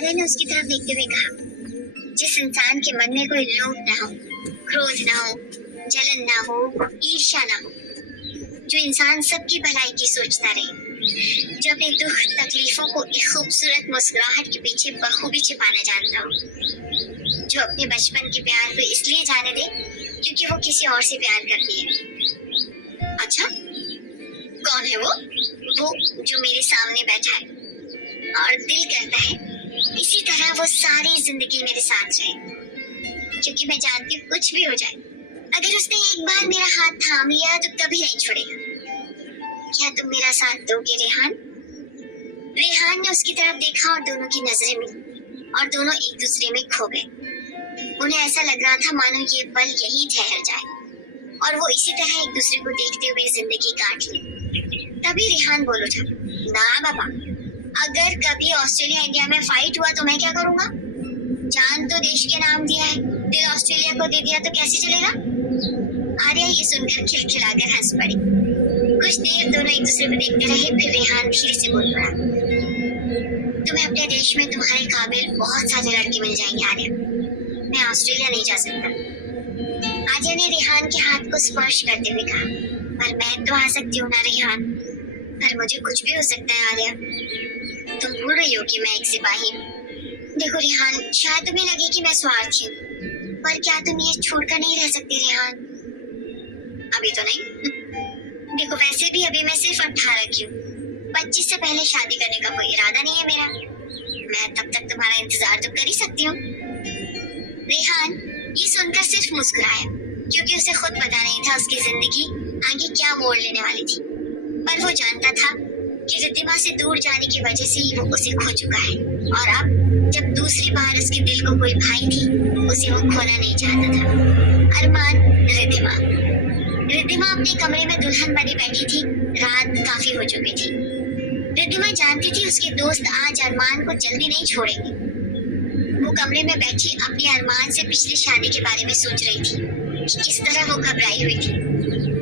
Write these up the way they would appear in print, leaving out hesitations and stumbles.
आर्या ने उसकी तरफ देखते हुए कहा, जिस इंसान के मन में कोई लोभ ना हो, क्रोध ना हो, जलन ना हो, ईर्ष्या ना हो, जो इंसान सबकी भलाई की सोचता रहे, जो अपने दुख तकलीफों को एक खूबसूरत मुस्कुराहट के पीछे बखूबी छिपाना जानता हो, जो अपने बचपन के प्यार को इसलिए जाने दे क्योंकि वो किसी और से प्यार करती है। अच्छा, कौन है वो? वो जो मेरे सामने बैठा है और दिल करता है इसी तरह वो सारी जिंदगी मेरे साथ रहे, क्योंकि मैं जानती हूँ कुछ भी हो जाए, अगर उसने एक बार मेरा हाथ थाम लिया तो कभी नहीं छोड़ेगा। क्या तुम मेरा साथ दोगे रेहान? रेहान ने उसकी तरफ देखा और दोनों की नजरें मिली और दोनों एक दूसरे में खो गए। उन्हें ऐसा लग रहा था मानो ये पल यहीं ठहर जाए और वो इसी तरह एक दूसरे को देखते हुए जिंदगी काट ले। तभी रेहान बोल उठा, ना बाबा, अगर कभी ऑस्ट्रेलिया इंडिया में फाइट हुआ तो मैं क्या करूंगा? जान तो देश के नाम दिया है, दिल ऑस्ट्रेलिया को दे दिया तो कैसे चलेगा? आर्या ये सुनकर खिलखिलाकर हंस पड़ी। कुछ देर दोनों एक दूसरे को देखते रहे, फिर रेहान धीरे से बोल पड़ा, तुम्हें अपने देश में तुम्हारे काबिल बहुत सारे लड़के मिल जाएंगे आर्या, मैं ऑस्ट्रेलिया नहीं जा सकता। आर्या ने रेहान के हाथ को स्पर्श करते हुए कहा, पर मैं तो आ सकती हूँ ना रेहान, पर मुझे कुछ भी हो सकता है आर्या, तुम भूल रही हो कि मैं एक सिपाही हूँ। देखो रेहान, शायद तुम्हें लगे कि मैं स्वार्थी हूँ, पर क्या तुम ये छोड़कर नहीं रह सकती रेहान? अभी तो नहीं। देखो वैसे भी अभी मैं सिर्फ 18 की हूँ, 25 से पहले शादी करने का कोई इरादा नहीं है मेरा, मैं तब तक तुम्हारा इंतजार तो कर ही सकती हूँ। रेहान ये सुनकर सिर्फ मुस्कुराया, क्योंकि उसे खुद पता नहीं था उसकी जिंदगी आगे क्या मोड़ लेने वाली थी, पर वो जानता था कि रिद्धिमा से दूर जाने की वजह से ही वो उसे खो चुका है, और अब जब दूसरी बार उसके दिल को कोई भाई थी, उसे वो खोना नहीं चाहता था। अरमान, रिद्धिमा। रिद्धिमा अपने कमरे में दुल्हन बनी बैठी थी, रात काफी हो चुकी थी। रिद्धिमा जानती थी उसके दोस्त आज अरमान को जल्दी नहीं छोड़ेंगे। वो कमरे में बैठी अपने अरमान से पिछली शादी के बारे में सोच रही थी कि किस तरह वो घबराई हुई थी।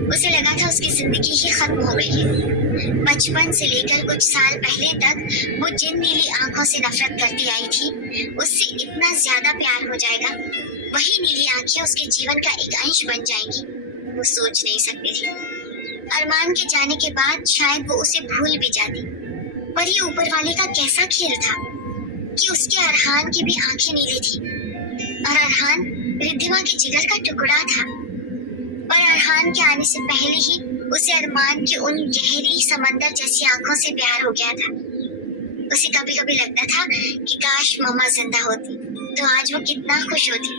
उसे लगा था उसकी जिंदगी ही खत्म हो गई है। बचपन से लेकर कुछ साल पहले तक वो जिन नीली आंखों से नफरत करती आई थी, उससे इतना ज्यादा प्यार हो जाएगा, वही नीली आंखें उसके जीवन का एक अंश बन जाएंगी, वो सोच नहीं सकती थी। अरमान के जाने के बाद शायद वो उसे भूल भी जाती, पर ये ऊपर वाले का कैसा खेल था कि उसके अरहान की भी आंखें नीली थी, और अरहान रिद्धिमा के जिगर का टुकड़ा था, पर अरहान के आने से पहले ही उसे अरमान की उन गहरी समंदर जैसी आंखों से प्यार हो गया था। उसे कभी कभी लगता था कि काश मम्मा जिंदा होती तो आज वो कितना खुश होती।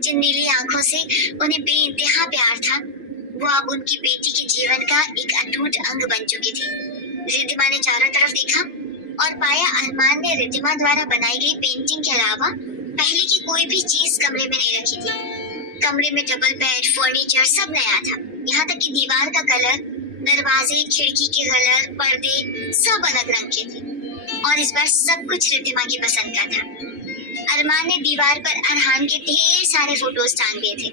जिन नीली आंखों से उन्हें बेइंतहा प्यार था, वो अब उनकी बेटी के जीवन का एक अटूट अंग बन चुकी थी। रिद्धिमा ने चारों तरफ देखा और पाया अरमान ने रिद्धिमा द्वारा बनाई गई पेंटिंग के अलावा पहले की कोई भी चीज कमरे में नहीं रखी थी। कमरे में डबल बेड, फर्नीचर सब नया था, यहाँ तक कि दीवार का कलर, दरवाजे, खिड़की के कलर, पर्दे सब अलग रंग के थे, और इस बार सब कुछ रिद्धिमा की पसंद का था। अरमान ने दीवार पर अरहान के ढेर सारे फोटोज टांग दिए थे,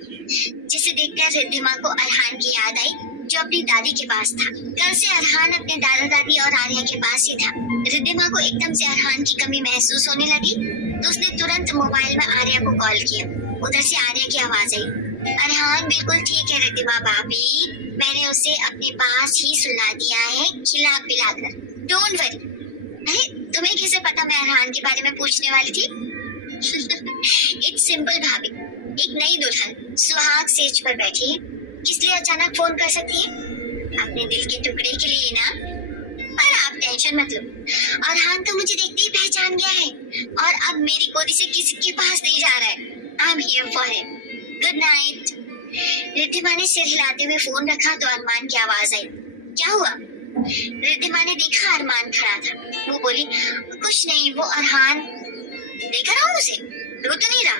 जिसे देखकर रिद्धिमा को अरहान की याद आई जो अपनी दादी के पास था। कल से अरहान अपने दादा दादी और आर्या के पास ही था। रिद्धिमा को एकदम से अरहान की कमी महसूस होने लगी, तो उसने तुरंत मोबाइल में आर्या को कॉल किया। उधर से आर्या की आवाज आई, अरहान बिल्कुल ठीक है रिद्धिमा भाभी, मैंने उसे अपने पास ही सुला दिया है खिला पिला कर, डोंट वरी। अरे तुम्हें कैसे पता मैं अरहान के बारे में पूछने वाली थी? इट्स सिंपल भाभी, एक नई दुल्हन सुहाग सेज पर बैठी है, किस लिए अचानक फोन कर सकती है? अपने दिल के टुकड़े के लिए ना। पर आप टेंशन मत लो, अरहान तो मुझे देखते ही पहचान गया है और अब मेरी गोदी से किसी के पास नहीं जा रहा है। I am here for him, good night. Riddhima ने सिर हिलाते हुए फोन रखा तो अरमान की आवाज आई, क्या हुआ? रिद्धिमा ने देखा अरमान खड़ा था। वो बोली, कुछ नहीं, वो अरहान लेकर आओ उसे, रो तो नहीं रहा?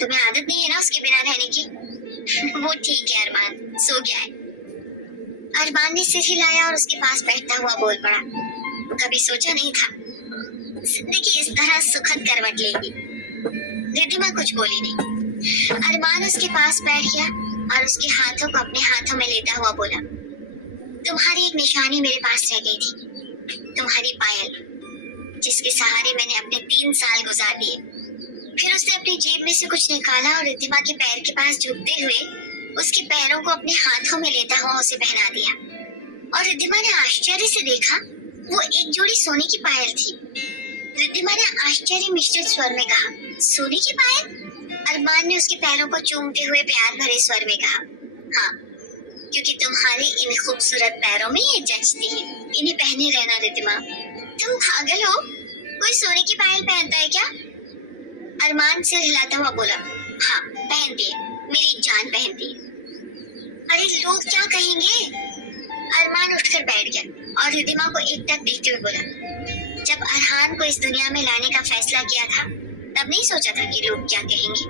तुम्हें आदत नहीं है ना उसके बिना रहने की? वो ठीक है अरमान, सो गया है। अरमान ने सिर हिलाया और उसके पास बैठता हुआ बोल पड़ा, कभी सोचा नहीं था जिंदगी इस तरह सुखद करवट लेगी। रिद्धिमा कुछ बोली नहीं। अरमान उसके पास बैठ गया और उसके हाथों को अपने हाथों में लेता हुआ बोला, तुम्हारी एक निशानी मेरे पास रह गई थी, तुम्हारी पायल। जिसके सहारे मैंने अपने 3 साल गुजार दिए। फिर उसने अपनी जेब में से कुछ निकाला और रिद्धिमा के पैर के पास झुकते हुए उसके पैरों को अपने हाथों में लेता हुआ उसे पहना दिया। और रिद्धिमा ने आश्चर्य से देखा, वो एक जोड़ी सोने की पायल थी। रिद्धिमा ने आश्चर्य मिश्रित स्वर में कहा, सोने की पायल? अरमान ने उसके पैरों को चूमते हुए प्यार भरे स्वर में कहा, हाँ, क्योंकि तुम्हारे इन खूबसूरत पैरों में ये जचती है। इन्हें पहने रहना रिद्धिमा। तुम पागल हो? कोई सोने की पायल पहनता है क्या? अरमान सिर हिलाता हुआ बोला, हाँ पहनती है, मेरी जान पहनती है। अरे लोग क्या कहेंगे? अरमान उठकर बैठ गया और रिद्धिमा को एकटक देखते हुए बोला, जब अरहान को इस दुनिया में लाने का फैसला किया था तब नहीं सोचा था कि लोग क्या कहेंगे।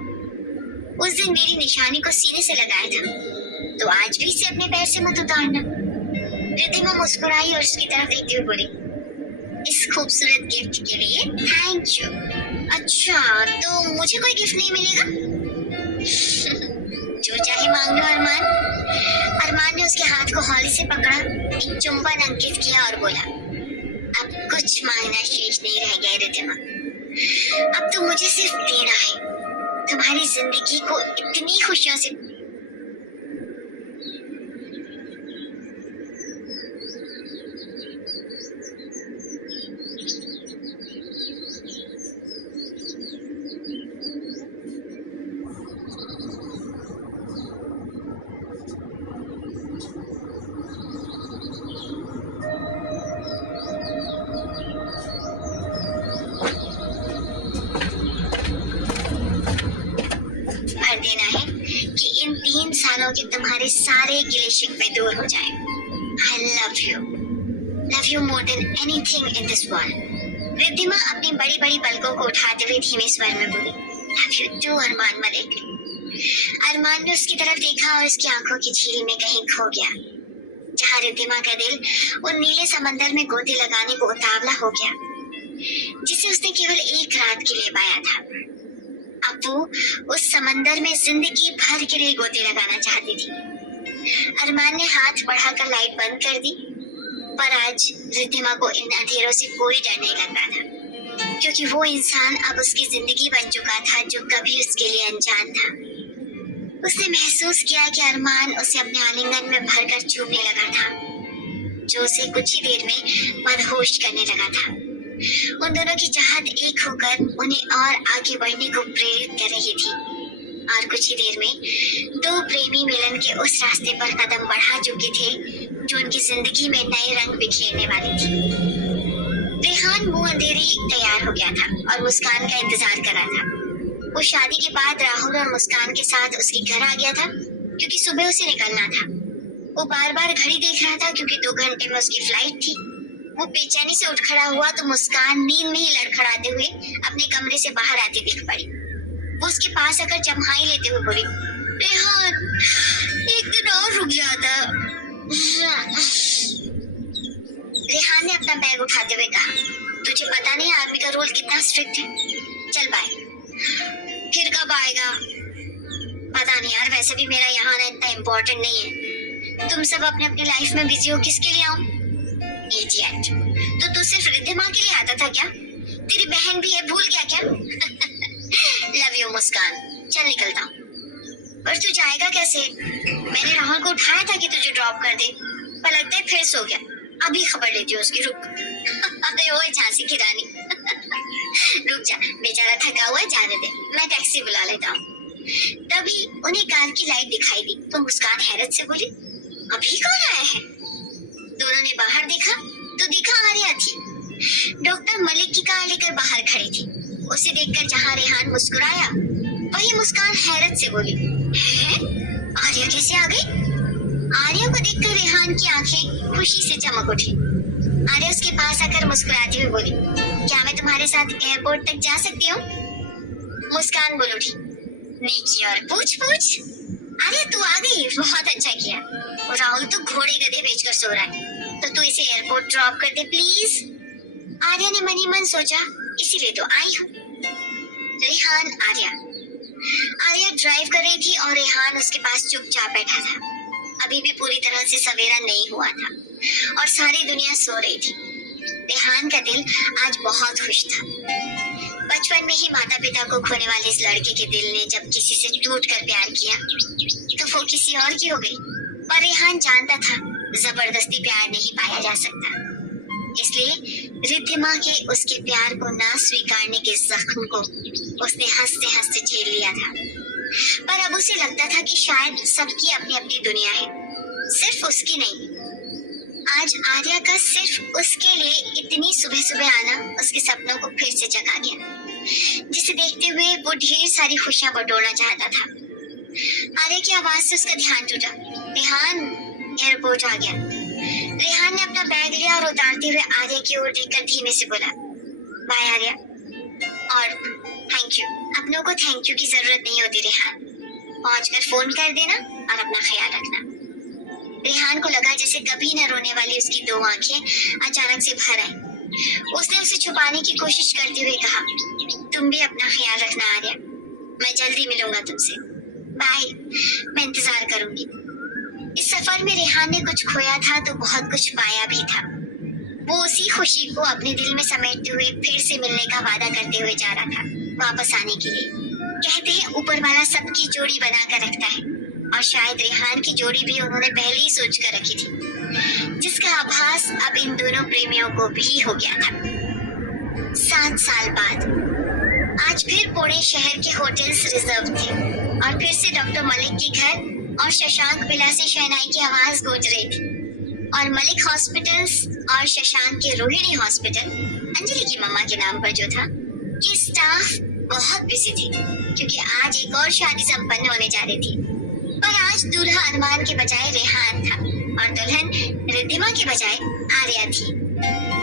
उस दिन मेरी निशानी को सीने से लगाया था, तो आज भी इसे अपने पैर से मत उतारना। रिद्धिमा मुस्कुराई और उसकी तरफ देखते हुए बोली, इस खूबसूरत गिफ्ट के लिए थैंक यू। अच्छा, तो मुझे कोई गिफ्ट नहीं मिलेगा? जो चाहे मांग लो अरमान। अरमान ने उसके हाथ को हौले से पकड़ा, एक चुंबन अंकित किया और बोला, अब कुछ मांगना शेष नहीं रह गया रिद्धिमा। अब तो मुझे सिर्फ देना है, तुम्हारी जिंदगी को इतनी खुशियों से। भर देना है कि इन 3 सालों के तुम्हारे सारे गिले शिकवे दूर हो जाएं। I love you more than anything in this world। Riddhima अपनी बड़ी बड़ी पलकों को उठाते हुए धीमे स्वर में बोली, Love you too Armaan Malik. अरमान ने उसकी तरफ देखा और उसकी आंखों की झील में कहीं खो गया, जहाँ रिद्धिमा का दिल उन नीले समंदर में गोते लगाने को उतावला हो गया, जिसे उसने केवल एक रात के लिए पाया था। अब वो उस समंदर में जिंदगी भर के लिए गोते लगाना चाहती थी। अरमान ने हाथ बढ़ाकर लाइट बंद कर दी, पर आज रिद्धिमा को इन अंधेरों से कोई डर नहीं लगता था, क्योंकि वो इंसान अब उसकी जिंदगी बन चुका था जो कभी उसके लिए अनजान था। उसने महसूस किया कि अरमान उसे अपने आलिंगन में भरकर चूमने लगा था, जो उसे कुछ ही देर में मदहोश करने लगा था। उन दोनों की चाहत एक होकर उन्हें और आगे बढ़ने को प्रेरित कर रही थी, और कुछ ही देर में दो प्रेमी मिलन के उस रास्ते पर कदम बढ़ा चुके थे जो उनकी जिंदगी में नए रंग बिखेरने वाली थी। रेहान मुंह अंधेरी तैयार हो गया था और मुस्कान का इंतजार कर रहा था। वो शादी के बाद राहुल और मुस्कान के साथ उसके घर आ गया था, क्योंकि सुबह उसे निकलना था। वो बार बार घड़ी देख रहा था, क्योंकि 2 घंटे में उसकी फ्लाइट थी। वो बेचैनी से उठ खड़ा हुआ तो मुस्कान नींद में ही लड़खड़ाते हुए अपने कमरे से बाहर आती दिख पड़ी। वो उसके पास आकर जम्हाई लेते हुए बोली, रेहान, एक दिन और रुक जाता। रेहान ने अपना बैग उठाते हुए कहा, तुझे पता नहीं आर्मी का रोल कितना स्ट्रिक्ट है। चल बाय। फिर कब आएगा? पता नहीं यार, वैसे भी मेरा यहाँ आना इतना इम्पोर्टेंट नहीं है। तुम सब अपने अपनी लाइफ में बिजी हो, किसके लिए आऊं? इडियट। तो तू सिर्फ रिद्धिमा के लिए आता था क्या? तेरी बहन भी है, भूल गया क्या? लव यू मुस्कान, चल निकलता हूँ। पर तू जाएगा कैसे? मैंने राहुल को उठाया था कि तुझे ड्रॉप कर दे, पर लगता है फिर सो गया। अभी खबर लेती हूँ उसकी, रुक। अरे ओए झांसी की रानी। रुक जा, बेचारा थका हुआ है, जाने दे, मैं टैक्सी बुला लेता हूँ। तभी उन्हें कार की लाइट दिखाई दी तो मुस्कान हैरत से बोली, अभी कौन आया है? दोनों ने बाहर देखा तो देखा आर्या थी। डॉक्टर मलिक की कार लेकर बाहर खड़ी थी। उसे देखकर जहाँ रेहान मुस्कुराया, वही मुस्कान हैरत से बोली, है? आर्या कैसे आ गई? आर्या को देखकर रेहान की आंखें खुशी से चमक उठी। आर्या उसके पास आकर मुस्कुराती हुई बोली, क्या मैं तुम्हारे साथ एयरपोर्ट तक जा सकती हूँ? मुस्कान बोल उठी, नीचे और पूछ पूछ। अरे तू आ गई, बहुत अच्छा किया। और राहुल तो घोड़े गधे बेचकर सो रहा है, तो तू इसे एयरपोर्ट ड्रॉप कर दे प्लीज। आर्या ने मनी मन सोचा, इसीलिए तो आई हूँ। रेहान आर्या ड्राइव कर रही थी और रेहान उसके पास चुपचाप बैठा था। अभी भी पूरी तरह से सवेरा नहीं हुआ था और सारी दुनिया सो रही थी। रेहान का दिल आज बहुत खुश था। बचपन में ही माता पिता को खोने वाले इस लड़के के दिल ने जब किसी से टूट कर प्यार किया तो वो किसी और की हो गई। पर रेहान जानता था जबरदस्ती प्यार नहीं पाया जा सकता, इसलिए रिद्धिमा के उसके प्यार को ना स्वीकारने के जख्म को उसने हंसते हंसते झेल लिया था। पर अब उसे लगता था कि शायद सबकी अपनी अपनी दुनिया है, सिर्फ उसकी नहीं। आज आर्या का सिर्फ उसके लिए इतनी सुबह सुबह आना उसके सपनों को फिर से जगा गया, जिसे देखते हुए वो ढेर सारी खुशियां बटोरना चाहता था। आर्या की आवाज से उसका ध्यान टूटा। रेहान, एयरपोर्ट आ गया। रेहान ने अपना बैग लिया और उतारते हुए आर्या की ओर देखकर धीमे से बोला, बाय आर्या, और थैंक यू। अपनों को थैंक यू की जरूरत नहीं होती रेहान, पहुंचकर फोन कर देना और अपना ख्याल रखना। रेहान को लगा जैसे कभी न रोने वाली उसकी दो आंखें अचानक से भर आई। उसने उसे छुपाने की कोशिश करते हुए कहा, तुम भी अपना ख्याल रखना आर्या, मैं जल्दी मिलूंगा तुमसे, बाय, मैं इंतजार करूंगी। इस सफर में रेहान ने कुछ खोया था तो बहुत कुछ पाया भी था। वो उसी खुशी को अपने दिल में समेटते हुए फिर से मिलने का वादा करते हुए जा रहा था, वापस आने के लिए। कहते हैं ऊपर वाला सबकी जोड़ी बना कर रखता है, और शायद रेहान की जोड़ी भी उन्होंने पहले ही सोच कर रखी थी, जिसका आभास अब इन दोनों प्रेमियों को भी हो गया था। 7 साल बाद आज फिर पुणे शहर के होटल्स रिजर्व थे और फिर से डॉक्टर मलिक के घर और शशांक विला से शहनाई की आवाज गूंज रही थी। और मलिक हॉस्पिटल्स और शशांक के रोहिणी हॉस्पिटल, अंजलि की मम्मा के नाम पर जो था, की स्टाफ बहुत बिजी थी, क्योंकि आज एक और शादी संपन्न होने जा रही थी। पर आज दूल्हा अरमान के बजाय रेहान था और दुल्हन रिद्धिमा के बजाय आर्या थी।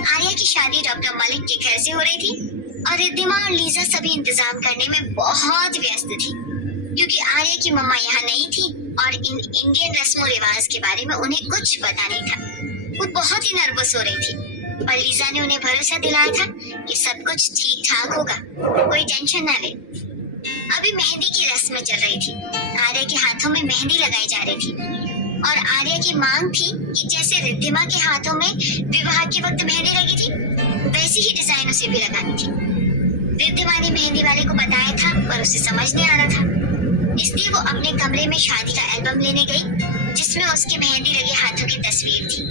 आर्या की शादी डॉक्टर मलिक के घर से हो रही थी और रिद्धिमा और लीजा सभी इंतजाम करने में बहुत व्यस्त थी, क्योंकि आर्या की मम्मा यहाँ नहीं थी और इन इंडियन रस्मो रिवाज के बारे में उन्हें कुछ पता नहीं था। वो बहुत ही नर्वस हो रही थी, पर लीजा ने उन्हें भरोसा दिलाया था कि सब कुछ ठीक ठाक होगा, कोई टेंशन ना ले। अभी मेहंदी की रस्म चल रही थी, आर्या के हाथों में मेहंदी लगाई जा रही थी और आर्या की मांग थी कि जैसे रिद्धिमा के हाथों में विवाह के वक्त मेहंदी लगी थी, वैसी ही डिजाइन उसे भी लगानी थी। रिद्धिमा ने मेहंदी वाले को बताया था, पर उसे समझ नहीं आ रहा था, इसलिए वो अपने कमरे में शादी का एल्बम लेने गई, जिसमें उसके मेहंदी लगे हाथों की तस्वीर थी।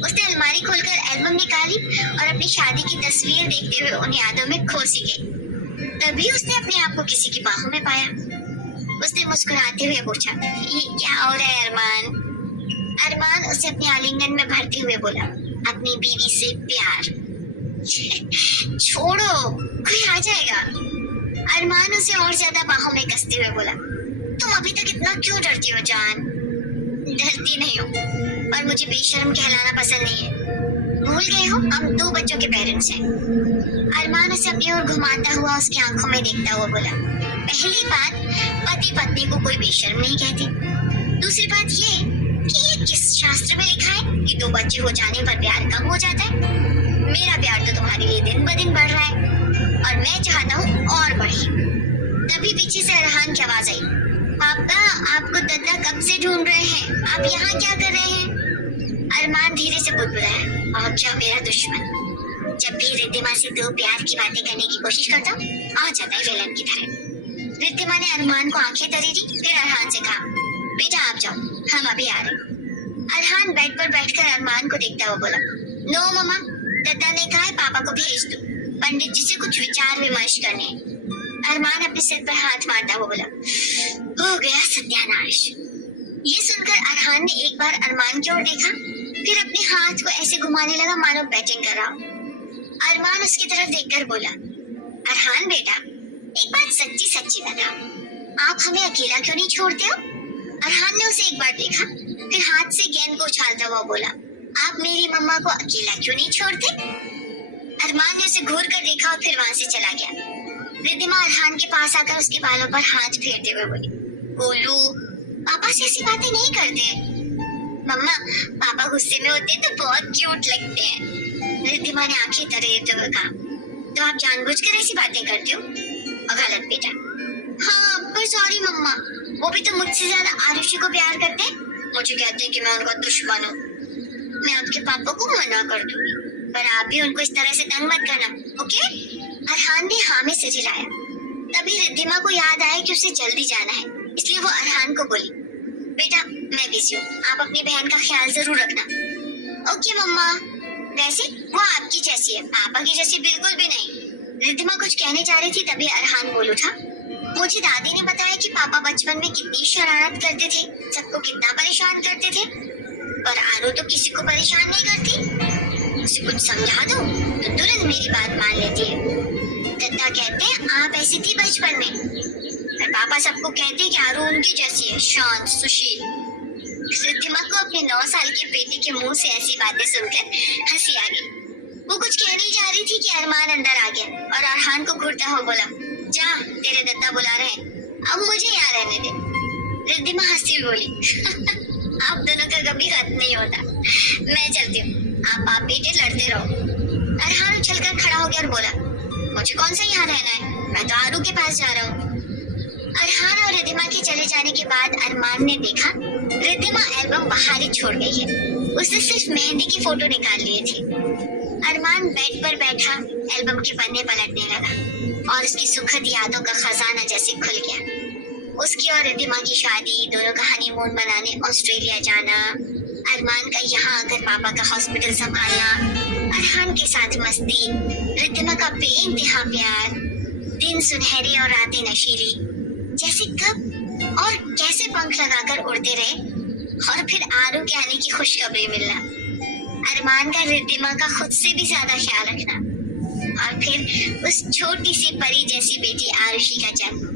उसने अलमारी खोलकर एल्बम निकाली और अपनी शादी की तस्वीर देखते हुए उन यादों में खो सी गई। तभी उसने अपने आप को किसी की बाहों में पाया। उसने मुस्कुराते हुए पूछा, ये क्या हो रहा है अरमान? अरमान उसे अपने आलिंगन में भरते हुए बोला, अपनी बीवी से प्यार। छोड़ो, कोई आ जाएगा। अरमान उसे और ज्यादा बाहों में कसते हुए बोला, तुम अभी तक इतना क्यों डरती हो जान? डरती नहीं हो, पर मुझे बेशर्म कहलाना पसंद नहीं है। भूल गए हो, हम 2 बच्चों के पेरेंट्स हैं। अरमान उसे अपनी ओर घुमाता हुआ उसकी आंखों में देखता हुआ बोला, पहली बात, पति पत्नी को कोई बेशर्म नहीं कहती। दूसरी बात ये कि ये किस शास्त्र में लिखा है कि 2 बच्चे हो जाने पर प्यार कम हो जाता है? मेरा प्यार तो तुम्हारे लिए दिन ब दिन बढ़ रहा है और मैं चाहता हूँ और बढ़े। तभी पीछे से अरहान की आवाज आई, पापा आपको दद्दा कब से ढूंढ रहे हैं, आप यहाँ क्या कर रहे हैं? अरमान धीरे से बुदबुदाया, और क्या मेरा दुश्मन? जब भी रिद्धिमा से 2 प्यार की बातें करने की कोशिश करता आ जाता है विलन की तरह। रिद्धिमा ने अरमान को आंखें तरीरी, फिर अरहान से कहा, बेटा आप जाओ, हम अभी आ रहे। अरहान बेड पर बैठकर अरमान को देखता हुआ बोला, नो मम्मा, दद्दा ने कहा है पापा को भेज दो, पंडित जी से कुछ विचार विमर्श करने हैं। अरमान अपने सिर पर हाथ मारता हुआ बोला, हो गया सत्यानाश। ये सुनकर अरहान ने एक बार अरमान की ओर देखा, फिर अपने हाथ को ऐसे घुमाने लगा मानो बैटिंग कर रहा हो। अरमान उसकी तरफ देखकर बोला, अरहान बेटा, एक बात सच्ची सच्ची बता, आप हमें अकेला क्यों नहीं छोड़ते हो? अरहान ने उसे एक बार देखा, फिर हाथ से गेंद को उछालता हुआ बोला, आप मेरी मम्मा को अकेला क्यों नहीं छोड़ते? अरमान ने उसे घूर कर देखा और फिर वहां से चला गया। रिद्धिमा अरहान के पास आकर उसके बालों पर हाथ फेरते हुए बोली, गोलू, पापा से ऐसी बातें नहीं करते। मम्मा, पापा गुस्से में होते तो बहुत क्यूट लगते हैं। रिद्धिमा ने आंखें तरेरते हुए कहा, तो आप जानबूझकर ऐसी बातें करते हो? गलत बेटा। हाँ, पर सॉरी मम्मा, वो भी तो मुझसे ज्यादा आरुषि को प्यार करते हैं। मुझे कहते हैं कि मैं उनका दुश्मन हूँ। मैं आपके पापा को मना कर दूंगी। पर आप भी उनको इस तरह से तंग मत करना, ओके? अरहान ने हाँ में सिर हिलाया। तभी रिद्धिमा को याद आया कि उसे जल्दी जाना है, इसलिए वो अरहान को बोली, बेटा मैं बिजी हूँ, आप अपनी बहन का ख्याल जरूर रखना। ओके मम्मा। वैसे वो आपकी जैसी है, पापा की जैसी बिल्कुल भी नहीं। रिद्धिमा कुछ कहने जा रही थी, तभी अरहान बोल उठा, मुझे दादी ने बताया कि पापा बचपन में कितनी शरारत करते थे, सबको कितना परेशान करते थे, पर आरू तो किसी को परेशान नहीं करती। उसे कुछ समझा दो तो तुरंत मेरी बात मान लेती है। दत्ता कहते हैं आप ऐसी थी बचपन में, पर पापा सबको कहते हैं कि आरू उनकी जैसी है, शांत सुशील। रिद्धिमा को अपने 9 साल के बेटे के मुंह से ऐसी बातें सुनकर हंसी आ गई। वो कुछ कहने जा रही थी कि अरमान अंदर आ गया और अरहान को घूरता हुआ बोला, जा तेरे दत्ता बुला रहे हैं, अब मुझे यहाँ रहने दे। रिद्धिमा हंसती हुई बोली, आप दोनों का कभी खत्म नहीं होता, मैं चलती हूँ, आप बाप बेटे लड़ते रहो। अरहान उछलकर खड़ा हो गया और बोला, मुझे कौन सा यहाँ रहना है, मैं तो आरू के पास जा रहा हूँ। अरहान और रिद्धिमा के चले जाने के बाद अरमान ने देखा रिद्धिमा एल्बम बाहर ही छोड़ गई है। उसने सिर्फ मेहंदी की फोटो निकाल लिए थे। अरमान बेड पर बैठा एल्बम के पन्ने पलटने लगा और उसकी सुखद यादों का खजाना जैसे खुल गया। उसकी और रिद्धिमा की शादी, दोनों का हनीमून मनाने ऑस्ट्रेलिया जाना, अरमान का यहाँ आकर पापा का हॉस्पिटल संभालना, अरहान के साथ मस्ती, रिद्धिमा का बेइंतहा प्यार, दिन सुनहरे और रातें नशीली, जैसे कब और कैसे पंख लगाकर उड़ते रहे, और फिर आरू के आने की खुशखबरी मिलना, अरमान का रिद्धिमा का खुद से भी ज्यादा ख्याल रखना, और फिर उस छोटी सी परी जैसी बेटी आरुषि का जन्म।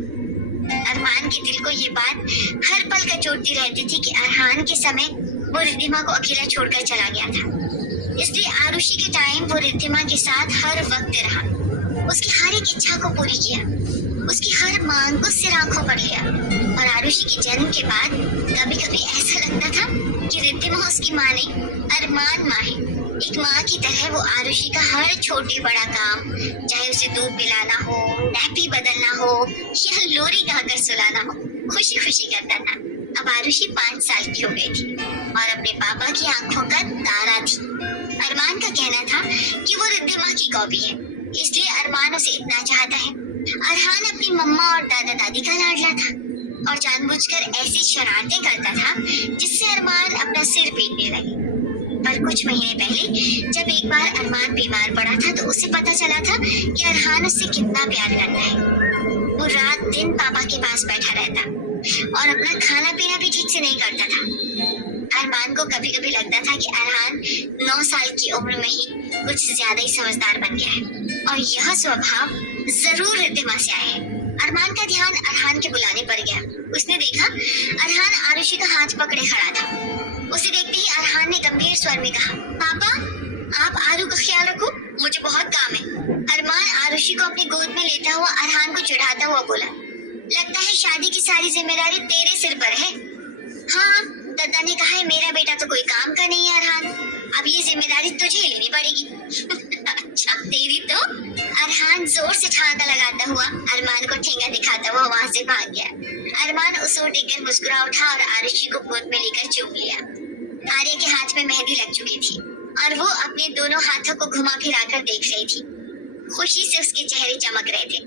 अरमान के दिल को ये बात हर पल कचोटती रहती थी कि अरहान के समय वो रिद्धिमा को अकेला छोड़कर चला गया था, इसलिए आरुषि के टाइम वो रिद्धिमा के साथ हर वक्त रहा, उसकी हर एक इच्छा को पूरी किया, उसकी हर मांग को सिर आंखों पर लिया। और आरुषि के जन्म के बाद कभी कभी ऐसा लगता था कि रिद्धिमा उसकी माँ नहीं, अरमान माँ है। एक माँ की तरह वो आरुषि का हर छोटे बड़ा काम, चाहे उसे दूध पिलाना हो, नैपी बदलना हो या लोरी गाकर सुलाना हो, खुशी खुशी करता था। अब आरुषि 5 साल की हो गई थी और अपने पापा की आंखों का तारा थी। अरमान का कहना था कि वो रिद्धिमा की कॉपी है, इसलिए अरमान उसे इतना चाहता है। अरहान अपनी मम्मा और दादा दादी का लाडला था और जानबूझकर ऐसी शरारतें करता था जिससे अरमान अपना सिर पीटने लगे। पर कुछ महीने पहले जब एक बार अरमान बीमार पड़ा था तो उसे पता चला था कि अरहान उससे कितना प्यार करता है। वो रात दिन पापा के पास बैठा रहता और अपना खाना पीना भी ठीक से नहीं करता था। अरमान को कभी कभी लगता था कि अरहान 9 साल की उम्र में ही कुछ ज्यादा ही समझदार बन गया है और यह स्वभाव जरूर रिद्धिमा से आया है। अरमान का ध्यान अरहान के बुलाने पर गया। उसने देखा अरहान आरुषि का हाथ पकड़े खड़ा था। उसे देखते ही अरहान ने गंभीर स्वर में कहा, पापा आप आरू का ख्याल रखो, मुझे बहुत काम है। अरमान आरुषि को अपनी गोद में लेता हुआ अरहान को चिढ़ाता हुआ बोला, लगता है शादी की सारी जिम्मेदारी तेरे सिर पर है। हाँ, दादा ने कहा है मेरा बेटा तो कोई काम का नहीं है अरहान, अब ये जिम्मेदारी तुझे लेनी पड़ेगी। अच्छा तेरी तो। अरहान जोर से ठहाका लगाता हुआ अरमान को ठेंगा दिखाता हुआ वहां से भाग गया। अरमान उस ओर देखकर मुस्कुरा उठा और आरुषि को गोद में लेकर चूम लिया। आर्या के हाथ में मेहंदी लग चुकी थी और वो अपने दोनों हाथों को घुमा फिरा कर देख रही थी। खुशी से उसके चेहरे चमक रहे थे।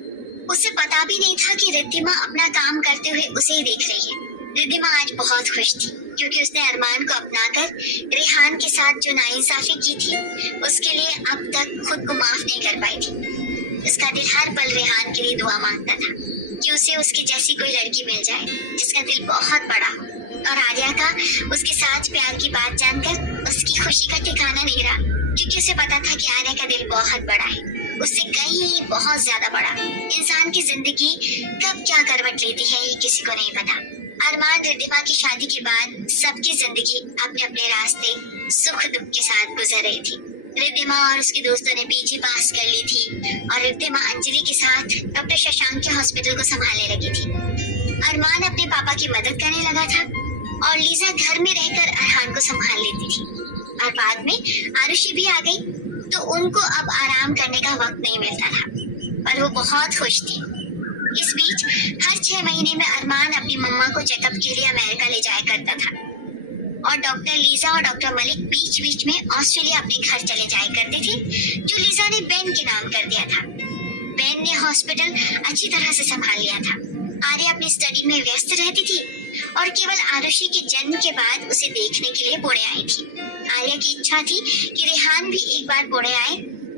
उसे पता भी नहीं था कि रिद्धिमा अपना काम करते हुए उसे ही देख रही है। रिद्धिमा आज बहुत खुश थी क्योंकि उसने अरमान को अपनाकर रेहान के साथ जो नाइंसाफी की थी उसके लिए अब तक खुद को माफ नहीं कर पाई थी। उसका दिल हर पल रेहान के लिए दुआ मांगता था कि उसे उसकी जैसी कोई लड़की मिल जाए जिसका दिल बहुत बड़ा हो। और आर्या का उसके साथ प्यार की बात जानकर उसकी खुशी का ठिकाना नहीं रहा क्योंकि उसे पता था कि आर्या का दिल बहुत बड़ा है, उससे कहीं बहुत ज्यादा बड़ा। इंसान की जिंदगी कब क्या करवट लेती है ये किसी को नहीं पता। अरमान रिद्धिमा की शादी के बाद सबकी जिंदगी अपने अपने रास्ते सुख दुख के साथ गुजर रही थी। रिद्धिमा और उसके दोस्तों ने पीजी पास कर ली थी और रिद्धिमा अंजलि के साथ डॉक्टर शशांक के हॉस्पिटल को संभालने लगी थी। अरमान अपने पापा की मदद करने लगा था और लीजा घर में रहकर अरहान को संभाल लेती थी। और बाद में आरुषि भी आ गई तो उनको अब आराम करने का वक्त नहीं मिलता था, पर वो बहुत खुश थी। इस बीच हर 6 महीने में अरमान अपनी मम्मा को चेकअप के लिए अमेरिका ले जाया करता था। और डॉक्टर लीजा और डॉक्टर मलिक बीच बीच में ऑस्ट्रेलिया अपने घर चले जाया करते थे, जो लीजा ने बेन के नाम कर दिया था। बेन ने हॉस्पिटल अच्छी तरह से संभाल लिया था। आर्या अपनी स्टडी में व्यस्त रहती थी और केवल आरुषि के जन्म के बाद उसे देखने के लिए पुणे आई थी। आर्या की इच्छा थी कि रेहान भी एक बार पुणे आए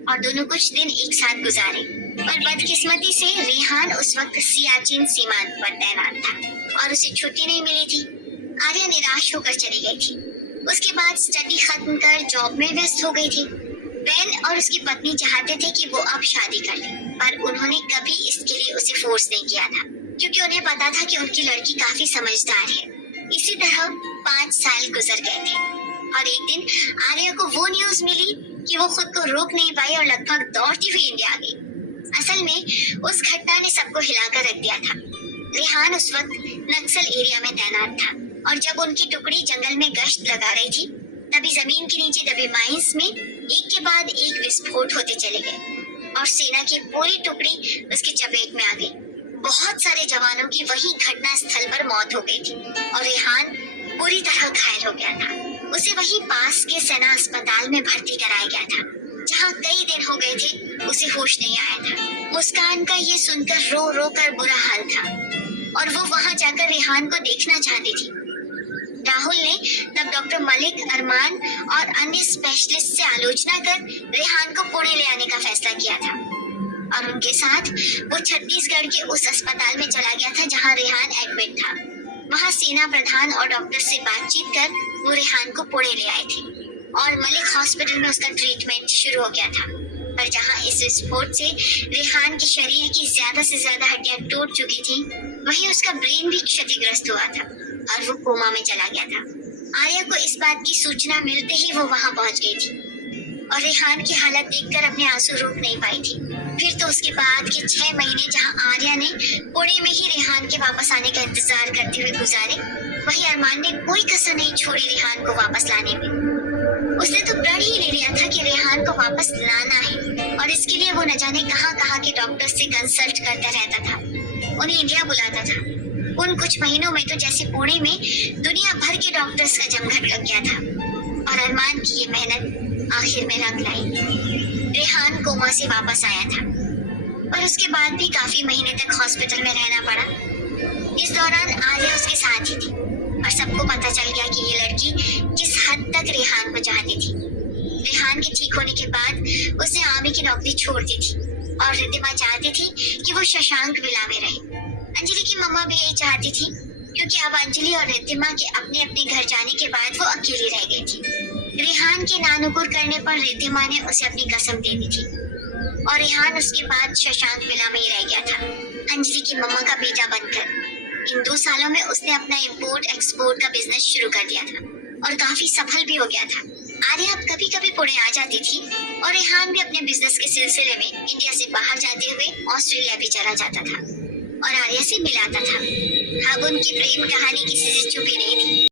और दोनों कुछ दिन एक साथ गुजारे, पर बदकिस्मती से रेहान उस वक्त सियाचिन सीमांत पर तैनात था और उसे छुट्टी नहीं मिली थी। आर्या निराश होकर चली गई थी। उसके बाद स्टडी खत्म कर जॉब में व्यस्त हो गई थी। बेन और उसकी पत्नी चाहते थे कि वो अब शादी कर ले, पर उन्होंने कभी इसके लिए उसे फोर्स नहीं किया था, क्योंकि उन्हें पता था कि उनकी लड़की काफी समझदार है। इसी तरह 5 साल गुजर गए थे और एक दिन आर्या को वो न्यूज मिली कि वो खुद को रोक नहीं पाई और लगभग दौड़ती हुई इंडिया आ गई। असल में उस घटना ने सबको हिलाकर रख दिया था। रेहान उस वक्त नक्सल एरिया में तैनात था और जब उनकी टुकड़ी जंगल में गश्त लगा रही थी, तभी जमीन के नीचे दबे माइंस में एक के बाद एक विस्फोट होते चले गए और सेना की पूरी टुकड़ी उसकी चपेट में आ गई। बहुत सारे जवानों की वही घटना स्थल पर मौत हो गई थी और रेहान पूरी तरह घायल हो गया था। उसे वही पास के सेना अस्पताल में भर्ती कराया गया था, जहाँ कई दिन हो गए थे उसे होश नहीं आया था। मुस्कान का ये सुनकर रो रो कर बुरा हाल था और वो वहाँ जाकर रेहान को देखना चाहती थी। राहुल ने तब डॉक्टर मलिक, अरमान और अन्य स्पेशलिस्ट से आलोचना कर रेहान को पुणे ले आने का फैसला किया था और उनके साथ वो छत्तीसगढ़ के उस अस्पताल में चला गया था जहां रेहान एडमिट था। वहां सेना प्रधान और डॉक्टर से बातचीत कर वो रेहान को पुणे ले आए थे और मलिक हॉस्पिटल में उसका ट्रीटमेंट शुरू हो गया था। पर जहां इस विस्फोट से रेहान के शरीर की ज्यादा से ज्यादा हड्डियां टूट चुकी थी, वहीं उसका ब्रेन भी क्षतिग्रस्त हुआ था और वो कोमा में चला गया था। आर्या को इस बात की सूचना मिलते ही वो वहां पहुंच गई थी और रेहान की हालत देखकर अपने आंसू रोक नहीं पाई थी। फिर तो उसके बाद के 6 महीने जहां आर्या ने पुणे में ही रेहान के वापस आने का इंतजार करते हुए गुजारे, वहीं अरमान ने कोई कसर नहीं छोड़ी रेहान को वापस लाने में। उसने तो प्रण ही ले लिया था कि रेहान को वापस लाना है और इसके लिए वो न जाने कहाँ के डॉक्टर से कंसल्ट करता रहता था, उन्हें इंडिया बुलाता था। उन कुछ महीनों में तो जैसे पुणे में दुनिया भर के डॉक्टर्स का जमघट लग गया था और अरमान की ये मेहनत आखिर में रंग लाई। रेहान कोमा से वापस आया था, पर उसके बाद भी काफी महीने तक हॉस्पिटल में रहना पड़ा। इस दौरान आर्या उसके साथ ही थी और सबको पता चल गया कि ये लड़की किस हद तक रेहान को चाहती थी। रेहान के ठीक होने के बाद उसने आर्मी की नौकरी छोड़ दी थी और रिद्धिमा चाहती थी कि वो शशांक विला में रहे। अंजलि की मम्मा भी यही चाहती थी, क्योंकि अब अंजलि और रिद्धिमा के अपने अपने घर जाने के बाद वो अकेली रह गई थी। रेहान के नानुकुर करने पर रिद्धिमा ने उसे अपनी कसम दे दी थी और रेहान उसके बाद शशांक विला में ही रह गया था, अंजलि की मम्मा का बेटा बनकर। इन 2 सालों में उसने अपना इंपोर्ट एक्सपोर्ट का बिजनेस शुरू कर दिया था और काफी सफल भी हो गया था। आर्या अब कभी कभी पुणे आ जाती थी और रेहान भी अपने बिजनेस के सिलसिले में इंडिया से बाहर जाते हुए ऑस्ट्रेलिया भी चला जाता था और आर्या से मिलाता था। अब उनकी प्रेम कहानी किसी से छुपी नहीं थी।